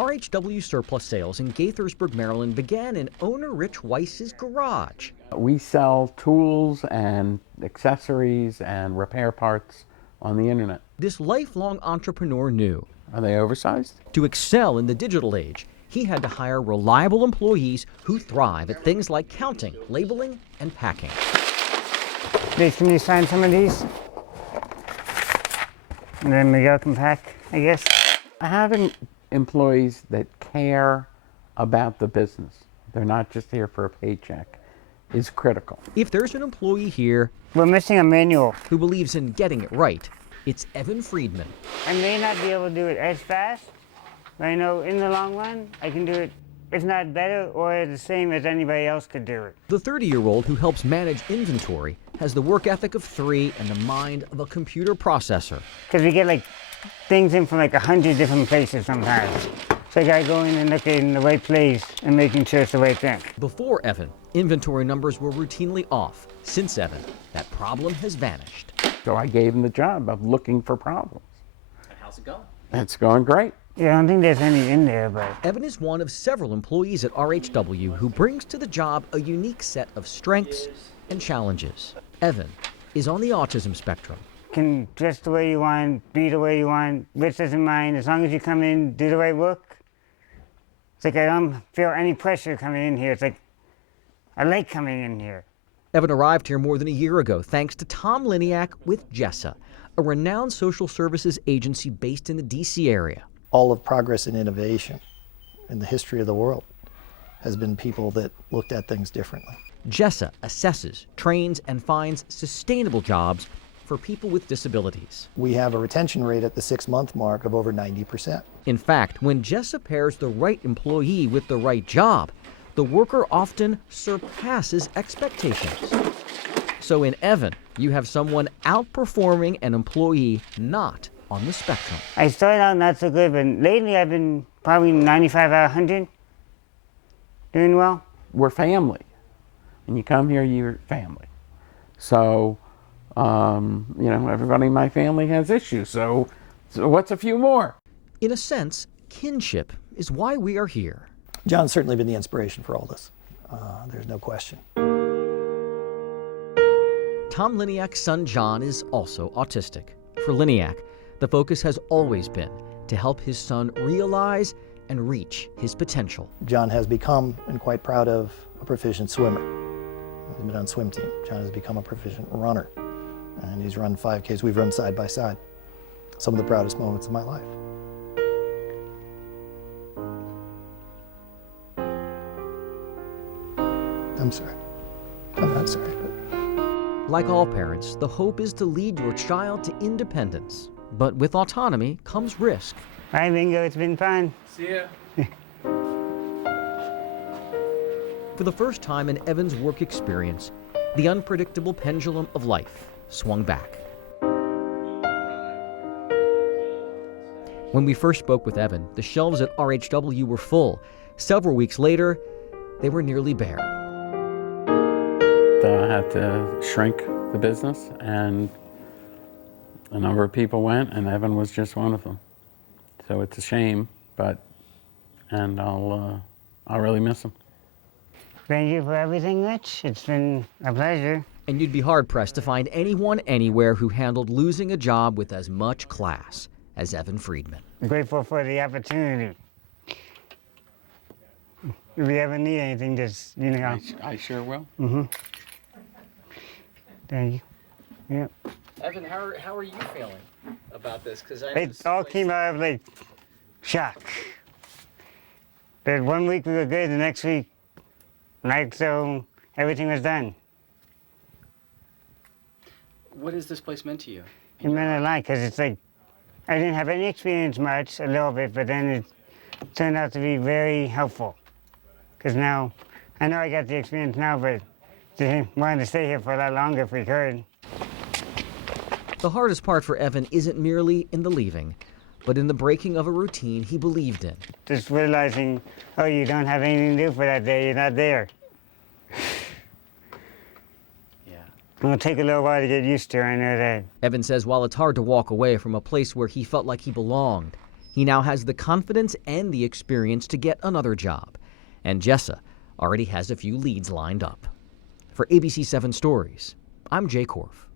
RHW Surplus Sales in Gaithersburg, Maryland began in owner Rich Weiss's garage. We sell tools and accessories and repair parts on the internet. This lifelong entrepreneur knew, Are they oversized? to excel in the digital age, he had to hire reliable employees who thrive at things like counting, labeling, and packing. Please, can you sign some of these? And then Miguel can pack, I guess. Having employees that care about the business, they're not just here for a paycheck, is critical. If there's an employee here We're missing a manual. who believes in getting it right, it's Evan Friedman. I may not be able to do it as fast, but I know in the long run, I can do it, if not better or the same as anybody else could do it. The 30-year-old who helps manage inventory has the work ethic of 3 and the mind of a computer processor. Because we get like things in from like 100 different places sometimes. So I gotta go in and look in the right place and making sure it's the right thing. Before Evan, inventory numbers were routinely off. Since Evan, that problem has vanished. So I gave him the job of looking for problems. And how's it going? It's going great. Yeah, I don't think there's any in there, but Evan is one of several employees at RHW who brings to the job a unique set of strengths and challenges. Evan is on the autism spectrum. can dress the way you want, be the way you want. Rich doesn't mind as long as you come in, do the right work. It's like I don't feel any pressure coming in here. It's like I like coming in here. Evan arrived here more than a year ago thanks to Tom Liniak with Jessa, a renowned social services agency based in the D.C. area. All of progress and innovation in the history of the world has been people that looked at things differently. Jessa assesses, trains, and finds sustainable jobs for people with disabilities. We have a retention rate at the 6-month mark of over 90%. In fact, when Jessa pairs the right employee with the right job, the worker often surpasses expectations. So in Evan, you have someone outperforming an employee not on the spectrum. I started out not so good, but lately I've been probably 95 out of 100. Doing well. We're family. When you come here, you're family. So, everybody in my family has issues. So what's a few more? In a sense, kinship is why we are here. John's certainly been the inspiration for all this. There's no question. Tom Liniak's son John is also autistic. For Liniak, the focus has always been to help his son realize and reach his potential. John has become, and quite proud of, a proficient swimmer. He's been on swim team. John has become a proficient runner. And he's run 5Ks. We've run side by side. Some of the proudest moments of my life. I'm sorry. I'm not sorry. Like all parents, the hope is to lead your child to independence. But with autonomy comes risk. Hi, Bingo. It's been fun. See ya. For the first time in Evan's work experience, the unpredictable pendulum of life swung back. When we first spoke with Evan, the shelves at RHW were full. Several weeks later, they were nearly bare. I had to shrink the business, and a number of people went, and Evan was just one of them. So it's a shame, and I'll really miss him. Thank you for everything, Rich. It's been a pleasure. And you'd be hard-pressed to find anyone anywhere who handled losing a job with as much class as Evan Friedman. I'm grateful for the opportunity. If you ever need anything, just, I sure will. Mm-hmm. Thank you. Yeah. Evan, how are you feeling about this? Because It all came out of like shock. But 1 week we were good, the next week, so everything was done. What has this place meant to you? It meant a lot, because it's like, I didn't have any experience much, a little bit, but then it turned out to be very helpful. Because now, I know I got the experience now, but I wanted to stay here for a lot longer if we could. The hardest part for Evan isn't merely in the leaving, but in the breaking of a routine he believed in. Just realizing, oh, you don't have anything to do for that day, you're not there. Yeah. It'll take a little while to get used to, I know that. Evan says while it's hard to walk away from a place where he felt like he belonged, He now has the confidence and the experience to get another job. And Jessa already has a few leads lined up. For ABC 7 Stories, I'm Jay Korf.